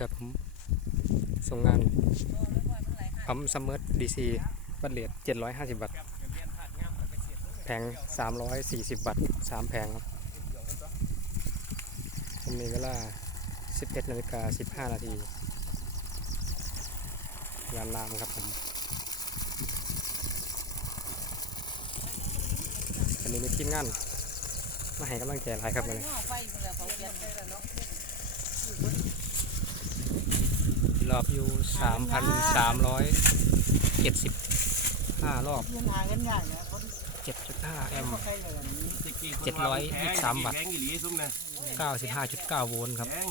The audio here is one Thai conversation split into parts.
พื่อผมส่งงานปั๊มซัมเมอร์ดีซีบัตเลียดเจ็ดร้อยห้าสิบบาทแผงสามร้อยสี่สิบบาทสามแผงครับผมมีเวลาสิบเอ็ดนาฬิกาสิบห้านาทีงานลามครับผมอันนี้มีทีมงานมาให้กำลังใจไลครับเลย นนี้ไฟมันแล้วเขาเขียนรอบอยู่3,375รอบยังหากันยากนะคน7.5แอมป์ใครเลยเจ็ดร้อยยี่สิบสามบาท แพงอีหลีซุ่มนะ95.9โวลต์ครับ แพง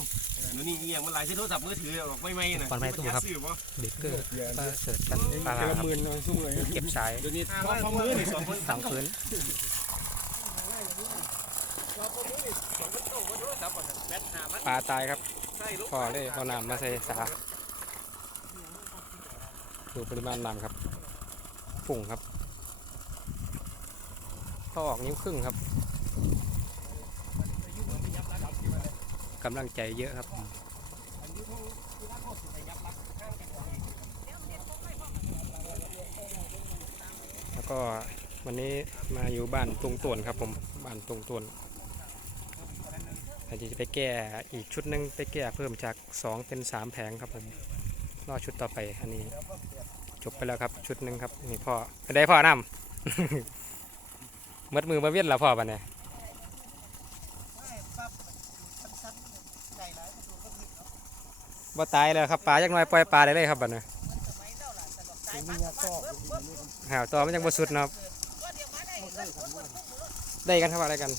เดี๋ยวนี้เอียงมันหลายใช้โทรศัพท์มือถือออกไม่ไม่นะปลอดภัยทุกครับซื้อบ่เบเกอร์ก็เสิร์ชกันปลาเจอครับหมื่นเลยสู้เลยเก็บสายเดี๋ยวนี้พอพอมือนี่สองคนสังคืนปลาตายครับพอเลยเอาน้ำมาใส่สา ดูปริมาณน้ำครับฝุ่งครับพอออกนิ้วครึ่งครับกำลังใจเยอะครับแล้วก็วันนี้มาอยู่บ้านตุงตวนครับผมบ้านตุงตวนอาจจะไปแก้อีกชุดนึงไปแก้เพิ่มจาก 2 เป็น 3 แผงครับผม รอชุดต่อไปอันนี้ จบไปแล้วครับ ชุดหนึ่งครับนี่พ่อได้พ่อนำมัดมือมาเวียนแล้วพ่อบันเนี่ยบ่ตายแล้วครับปลาจักหน่อยปล่อยปลาได้เลยครับบัดเนี่ยหาวต่อมันยังบ่สุดเนาะครับได้กันครับอะไรกัน